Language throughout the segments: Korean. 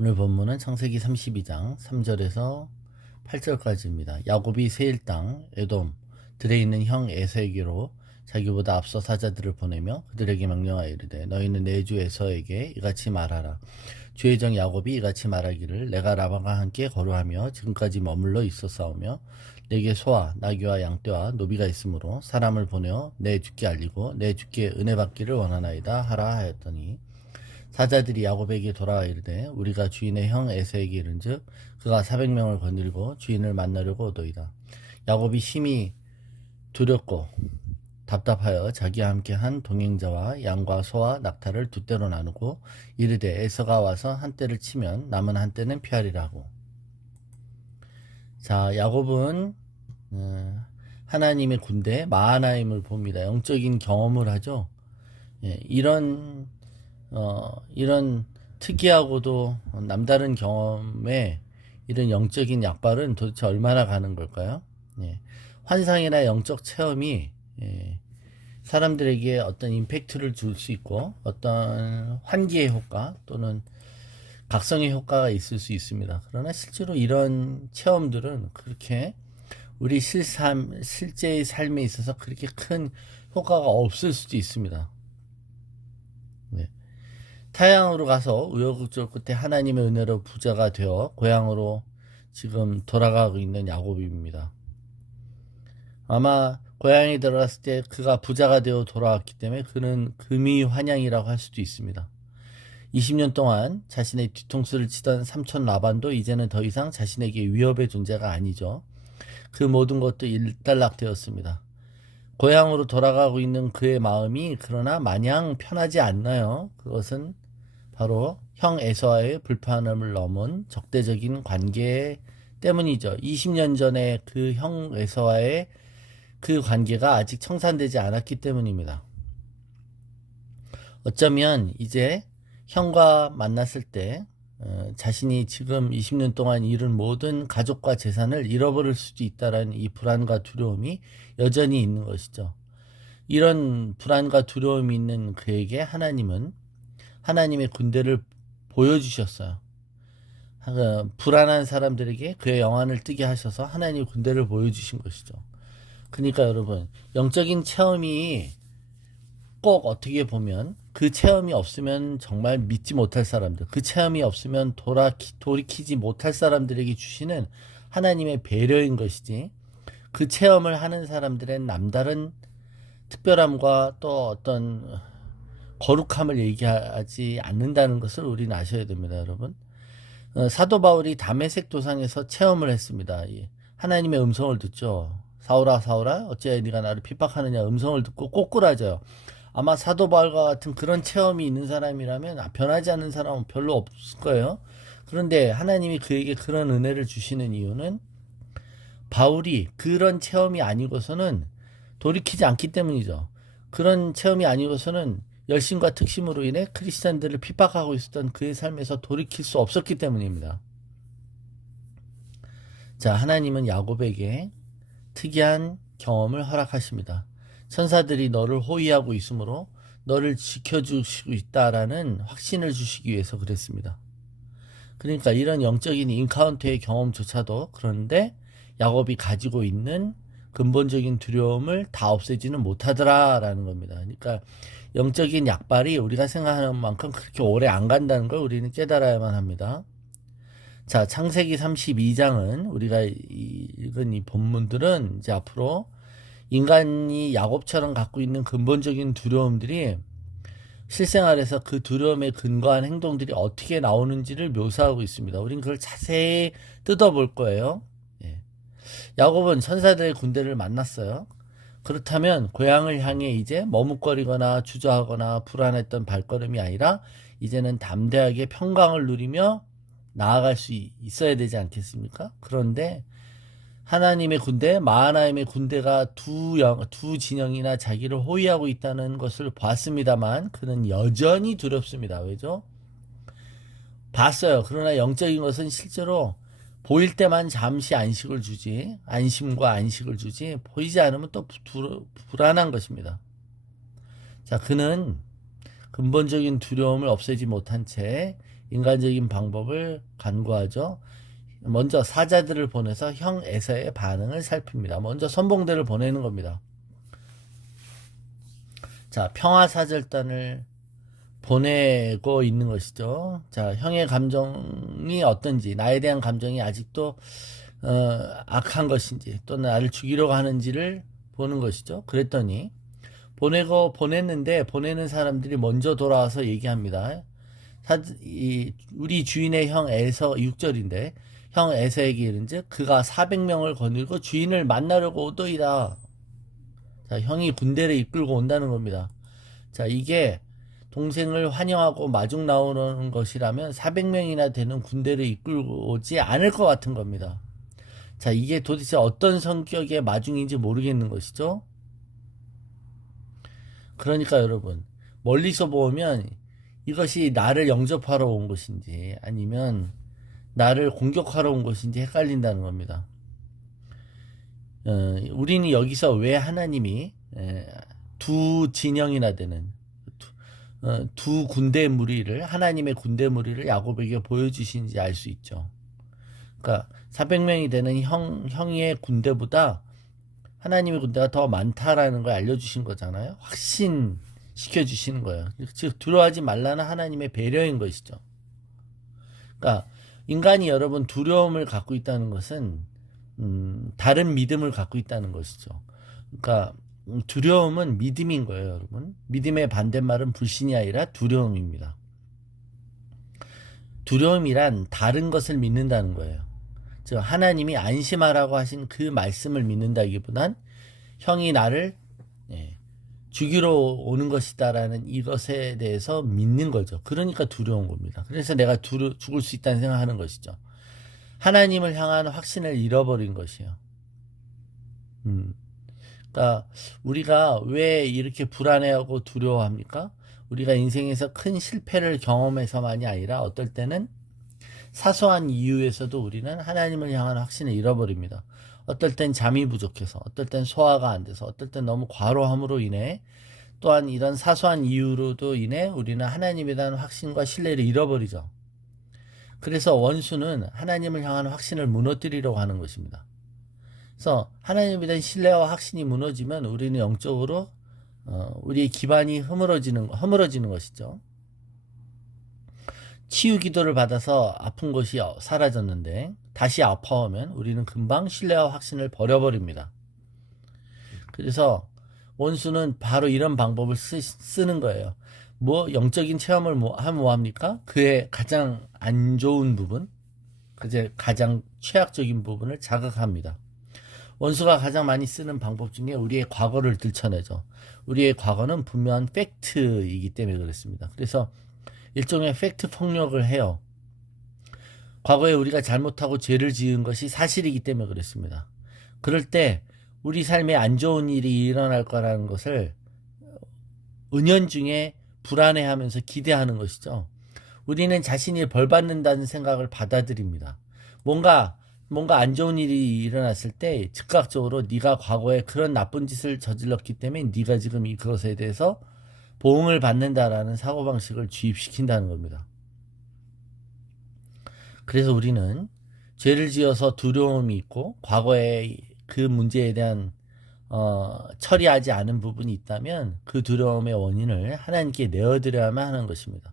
오늘 본문은 창세기 32장 3절에서 8절까지입니다. 야곱이 세일 땅 에돔 들에 있는 형 에서에게로 자기보다 앞서 사자들을 보내며 그들에게 명령하여 이르되 너희는 내 주 에서에게 이같이 말하라. 주의 종 야곱이 이같이 말하기를 내가 라반과 함께 거류하며 지금까지 머물러 있었사오며 내게 소와 나귀와 양떼와 노비가 있으므로 사람을 보내어 내 주께 알리고 내 주께 은혜 받기를 원하나이다 하라 하였더니 사자들이 야곱에게 돌아와 이르되 우리가 주인의 형 에서에게 이른즉 그가 400명을 거느리고 주인을 만나려고 오도이다. 야곱이 심히 두렵고 답답하여 자기와 함께 한 동행자와 양과 소와 낙타를 두 떼로 나누고 이르되 에서가 와서 한 떼를 치면 남은 한 떼는 피하리라 하고. 자, 야곱은 하나님의 군대 마하나임을 봅니다. 영적인 경험을 하죠. 이런 특이하고도 남다른 경험에 이런 영적인 약발은 도대체 얼마나 가는 걸까요? 환상이나 영적 체험이 사람들에게 어떤 임팩트를 줄 수 있고 어떤 환기의 효과 또는 각성의 효과가 있을 수 있습니다. 그러나 실제로 이런 체험들은 그렇게 우리 실제의 삶에 있어서 그렇게 큰 효과가 없을 수도 있습니다. 타향으로 가서 우여곡절 끝에 하나님의 은혜로 부자가 되어 고향으로 지금 돌아가고 있는 야곱입니다. 아마 고향에 들어갔을 때 그가 부자가 되어 돌아왔기 때문에 그는 금이환영이라고 할 수도 있습니다. 20년 동안 자신의 뒤통수를 치던 삼촌 라반도 이제는 더 이상 자신에게 위협의 존재가 아니죠. 그 모든 것도 일단락되었습니다. 고향으로 돌아가고 있는 그의 마음이 그러나 마냥 편하지 않나요? 그것은 바로 형 에서와의 불편함을 넘은 적대적인 관계 때문이죠. 20년 전에 그 형 에서와의 그 관계가 아직 청산되지 않았기 때문입니다. 어쩌면 이제 형과 만났을 때 자신이 지금 20년 동안 이룬 모든 가족과 재산을 잃어버릴 수도 있다는 이 불안과 두려움이 여전히 있는 것이죠. 이런 불안과 두려움이 있는 그에게 하나님은 하나님의 군대를 보여주셨어요. 불안한 사람들에게 그의 영안을 뜨게 하셔서 하나님의 군대를 보여주신 것이죠. 그러니까 여러분, 영적인 체험이 꼭 어떻게 보면 그 체험이 없으면 정말 믿지 못할 사람들, 그 체험이 없으면 돌이키지 못할 사람들에게 주시는 하나님의 배려인 것이지, 그 체험을 하는 사람들의 남다른 특별함과 또 어떤 거룩함을 얘기하지 않는다는 것을 우리는 아셔야 됩니다, 여러분. 사도 바울이 다메섹 도상에서 체험을 했습니다. 하나님의 음성을 듣죠. 사울아 사울아 어찌하여 네가 나를 핍박하느냐 음성을 듣고 꼬꾸라져요. 아마 사도 바울과 같은 그런 체험이 있는 사람이라면 변하지 않는 사람은 별로 없을 거예요. 그런데 하나님이 그에게 그런 은혜를 주시는 이유는 바울이 그런 체험이 아니고서는 돌이키지 않기 때문이죠. 그런 체험이 아니고서는 열심과 특심으로 인해 크리스찬들을 핍박하고 있었던 그의 삶에서 돌이킬 수 없었기 때문입니다. 자, 하나님은 야곱에게 특이한 경험을 허락하십니다. 천사들이 너를 호위하고 있으므로 너를 지켜주시고 있다라는 확신을 주시기 위해서 그랬습니다. 그러니까 이런 영적인 인카운터의 경험조차도 그런데 야곱이 가지고 있는 근본적인 두려움을 다 없애지는 못하더라라는 겁니다. 그러니까 영적인 약발이 우리가 생각하는 만큼 그렇게 오래 안 간다는 걸 우리는 깨달아야만 합니다. 자, 창세기 32장은 우리가 읽은 이 본문들은 이제 앞으로 인간이 야곱처럼 갖고 있는 근본적인 두려움들이 실생활에서 그 두려움에 근거한 행동들이 어떻게 나오는지를 묘사하고 있습니다. 우린 그걸 자세히 뜯어볼 거예요. 야곱은 천사들의 군대를 만났어요. 그렇다면 고향을 향해 이제 머뭇거리거나 주저하거나 불안했던 발걸음이 아니라 이제는 담대하게 평강을 누리며 나아갈 수 있어야 되지 않겠습니까? 그런데 하나님의 군대, 마하나임의 군대가 두 진영이나 자기를 호위하고 있다는 것을 봤습니다만 그는 여전히 두렵습니다. 왜죠? 봤어요. 그러나 영적인 것은 실제로 보일 때만 잠시 안심과 안식을 주지 보이지 않으면 또 불안한 것입니다. 자, 그는 근본적인 두려움을 없애지 못한 채 인간적인 방법을 간구하죠. 먼저 사자들을 보내서 형 에서의 반응을 살핍니다. 먼저 선봉대를 보내는 겁니다. 자, 평화사절단을 보내고 있는 것이죠. 자, 형의 감정이 어떤지, 나에 대한 감정이 아직도 악한 것인지, 또는 나를 죽이려고 하는지를 보는 것이죠. 그랬더니 보냈는데 보내는 사람들이 먼저 돌아와서 얘기합니다. 우리 주인의 형 에서 6절인데 형 에서에게 이른즉 그가 400명을 거느리고 주인을 만나려고 오더이다. 자, 형이 군대를 이끌고 온다는 겁니다. 자, 이게 동생을 환영하고 마중 나오는 것이라면 400명이나 되는 군대를 이끌고 오지 않을 것 같은 겁니다. 자, 이게 도대체 어떤 성격의 마중인지 모르겠는 것이죠. 그러니까 여러분, 멀리서 보면 이것이 나를 영접하러 온 것인지 아니면 나를 공격하러 온 것인지 헷갈린다는 겁니다. 우리는 여기서 왜 하나님이 두 진영이나 되는 두 군대 무리를, 하나님의 군대 무리를 야곱에게 보여주신지 알 수 있죠. 그러니까 400명이 되는 형의 군대보다 하나님의 군대가 더 많다라는 걸 알려주신 거잖아요. 확신시켜 주시는 거예요. 즉 두려워하지 말라는 하나님의 배려인 것이죠. 그러니까 인간이 여러분 두려움을 갖고 있다는 것은 다른 믿음을 갖고 있다는 것이죠. 그러니까 두려움은 믿음인 거예요, 여러분. 믿음의 반대말은 불신이 아니라 두려움입니다. 두려움이란 다른 것을 믿는다는 거예요. 즉 하나님이 안심하라고 하신 그 말씀을 믿는다기보단 형이 나를 죽이러 오는 것이다라는 이것에 대해서 믿는 거죠. 그러니까 두려운 겁니다. 그래서 내가 죽을 수 있다는 생각하는 것이죠. 하나님을 향한 확신을 잃어버린 것이에요. 그러니까 우리가 왜 이렇게 불안해하고 두려워합니까? 우리가 인생에서 큰 실패를 경험해서만이 아니라 어떨 때는 사소한 이유에서도 우리는 하나님을 향한 확신을 잃어버립니다. 어떨 땐 잠이 부족해서, 어떨 땐 소화가 안 돼서, 어떨 땐 너무 과로함으로 인해, 또한 이런 사소한 이유로도 인해 우리는 하나님에 대한 확신과 신뢰를 잃어버리죠. 그래서 원수는 하나님을 향한 확신을 무너뜨리려고 하는 것입니다. 그래서 하나님에 대한 신뢰와 확신이 무너지면 우리는 영적으로 우리의 기반이 허물어지는 것이죠. 치유 기도를 받아서 아픈 것이 사라졌는데 다시 아파오면 우리는 금방 신뢰와 확신을 버려버립니다. 그래서 원수는 바로 이런 방법을 쓰는 거예요. 영적인 체험을 하면 뭐합니까? 그의 가장 안 좋은 부분, 그제 가장 최악적인 부분을 자극합니다. 원수가 가장 많이 쓰는 방법 중에 우리의 과거를 들춰내죠. 우리의 과거는 분명한 팩트이기 때문에 그렇습니다. 그래서 일종의 팩트 폭력을 해요. 과거에 우리가 잘못하고 죄를 지은 것이 사실이기 때문에 그렇습니다. 그럴 때 우리 삶에 안 좋은 일이 일어날 거라는 것을 은연중에 불안해하면서 기대하는 것이죠. 우리는 자신이 벌 받는다는 생각을 받아들입니다. 뭔가 안 좋은 일이 일어났을 때 즉각적으로 네가 과거에 그런 나쁜 짓을 저질렀기 때문에 네가 지금 그것에 대해서 보응을 받는다라는 사고방식을 주입시킨다는 겁니다. 그래서 우리는 죄를 지어서 두려움이 있고 과거에 그 문제에 대한 처리하지 않은 부분이 있다면 그 두려움의 원인을 하나님께 내어드려야만 하는 것입니다.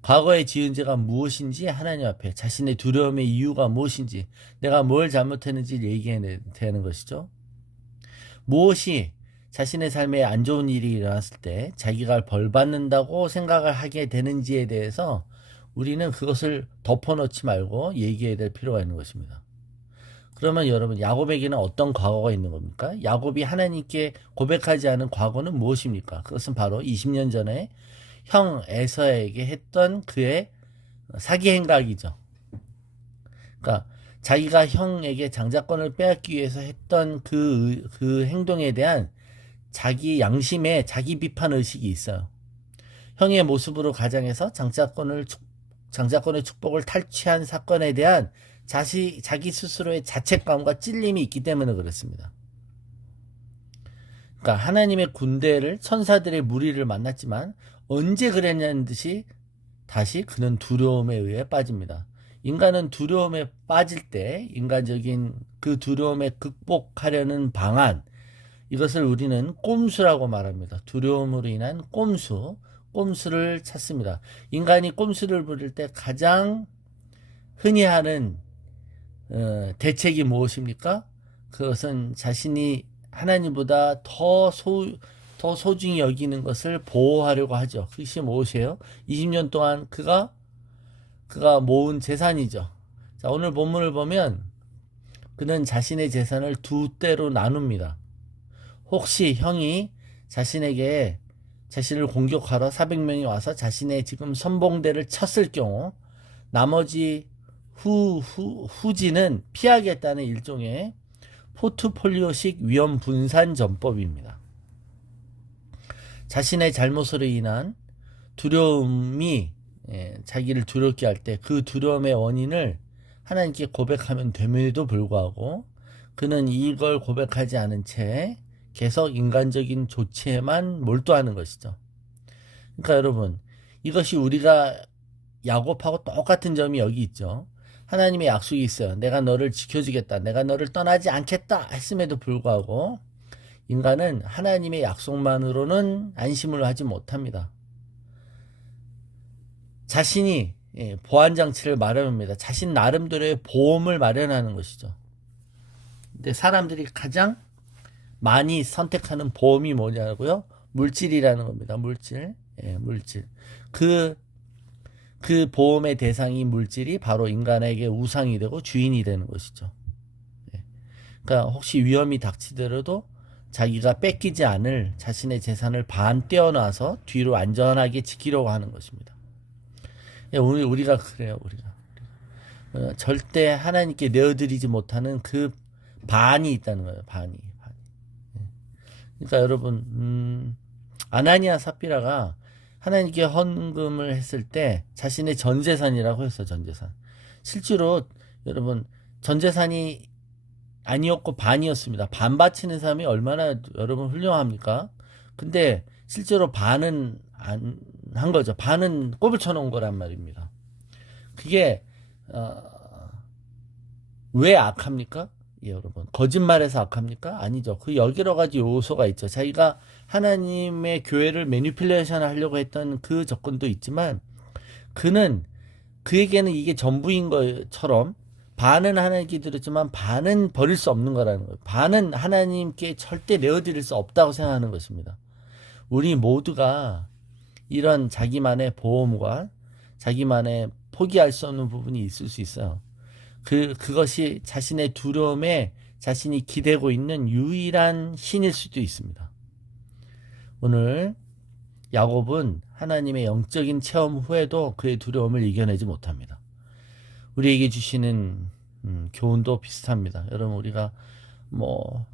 과거에 지은 죄가 무엇인지 하나님 앞에 자신의 두려움의 이유가 무엇인지 내가 뭘 잘못했는지 얘기해야 되는 것이죠. 무엇이 자신의 삶에 안 좋은 일이 일어났을 때 자기가 벌 받는다고 생각을 하게 되는지에 대해서 우리는 그것을 덮어놓지 말고 얘기해야 될 필요가 있는 것입니다. 그러면 여러분 야곱에게는 어떤 과거가 있는 겁니까? 야곱이 하나님께 고백하지 않은 과거는 무엇입니까? 그것은 바로 20년 전에 형 에서에게 했던 그의 사기 행각이죠. 그러니까 자기가 형에게 장자권을 빼앗기 위해서 했던 그 행동에 대한 자기 양심에 자기 비판 의식이 있어요. 형의 모습으로 가장해서 장자권의 축복을 탈취한 사건에 대한 자기 스스로의 자책감과 찔림이 있기 때문에 그렇습니다. 그러니까 하나님의 군대를 천사들의 무리를 만났지만 언제 그랬냐는 듯이 다시 그는 두려움에 의해 빠집니다. 인간은 두려움에 빠질 때 인간적인 그 두려움에 극복하려는 방안, 이것을 우리는 꼼수라고 말합니다. 두려움으로 인한 꼼수를 찾습니다. 인간이 꼼수를 부릴 때 가장 흔히 하는 대책이 무엇입니까? 그것은 자신이 하나님보다 더 소중히 여기는 것을 보호하려고 하죠. 그것이 무엇이에요? 20년 동안 그가 모은 재산이죠. 자, 오늘 본문을 보면 그는 자신의 재산을 두 대로 나눕니다. 혹시 형이 자신에게 자신을 공격하러 400명이 와서 자신의 지금 선봉대를 쳤을 경우 나머지 후지는 피하겠다는 일종의 포트폴리오식 위험 분산 전법입니다. 자신의 잘못으로 인한 두려움이 자기를 두렵게 할 때 그 두려움의 원인을 하나님께 고백하면 됨에도 불구하고 그는 이걸 고백하지 않은 채 계속 인간적인 조치에만 몰두하는 것이죠. 그러니까 여러분, 이것이 우리가 야곱하고 똑같은 점이 여기 있죠. 하나님의 약속이 있어요. 내가 너를 지켜주겠다. 내가 너를 떠나지 않겠다 했음에도 불구하고 인간은 하나님의 약속만으로는 안심을 하지 못합니다. 자신이 보안장치를 마련합니다. 자신 나름대로의 보험을 마련하는 것이죠. 근데 사람들이 가장 많이 선택하는 보험이 뭐냐고요? 물질이라는 겁니다. 물질. 그 보험의 대상이 물질이 바로 인간에게 우상이 되고 주인이 되는 것이죠. 그러니까 혹시 위험이 닥치더라도 자기가 뺏기지 않을 자신의 재산을 반 떼어놔서 뒤로 안전하게 지키려고 하는 것입니다. 우리가 그래요. 우리가 절대 하나님께 내어드리지 못하는 그 반이 있다는 거예요. 반이. 그러니까 여러분, 아나니아 삽비라가 하나님께 헌금을 했을 때 자신의 전재산이라고 했어요. 전재산. 실제로 여러분, 전재산이 아니었고 반이었습니다. 반 바치는 사람이 얼마나 여러분 훌륭합니까? 근데 실제로 반은 안 한 거죠. 반은 꼽을 쳐놓은 거란 말입니다. 그게 왜 악합니까? 예, 여러분, 거짓말해서 악합니까? 아니죠. 그 여러 가지 요소가 있죠. 자기가 하나님의 교회를 매니플레이션 하려고 했던 그 조건도 있지만 그에게는 이게 전부인 것처럼 반은 하나님께 드렸지만 반은 버릴 수 없는 거라는 거예요. 반은 하나님께 절대 내어드릴 수 없다고 생각하는 것입니다. 우리 모두가 이런 자기만의 보험과 자기만의 포기할 수 없는 부분이 있을 수 있어요. 그것이 자신의 두려움에 자신이 기대고 있는 유일한 신일 수도 있습니다. 오늘 야곱은 하나님의 영적인 체험 후에도 그의 두려움을 이겨내지 못합니다. 우리에게 주시는 교훈도 비슷합니다. 여러분, 우리가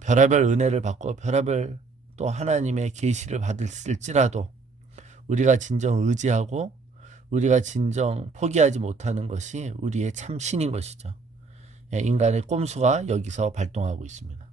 별의별 은혜를 받고 별의별 또 하나님의 계시를 받을지라도 우리가 진정 의지하고 우리가 진정 포기하지 못하는 것이 우리의 참 신인 것이죠. 인간의 꼼수가 여기서 발동하고 있습니다.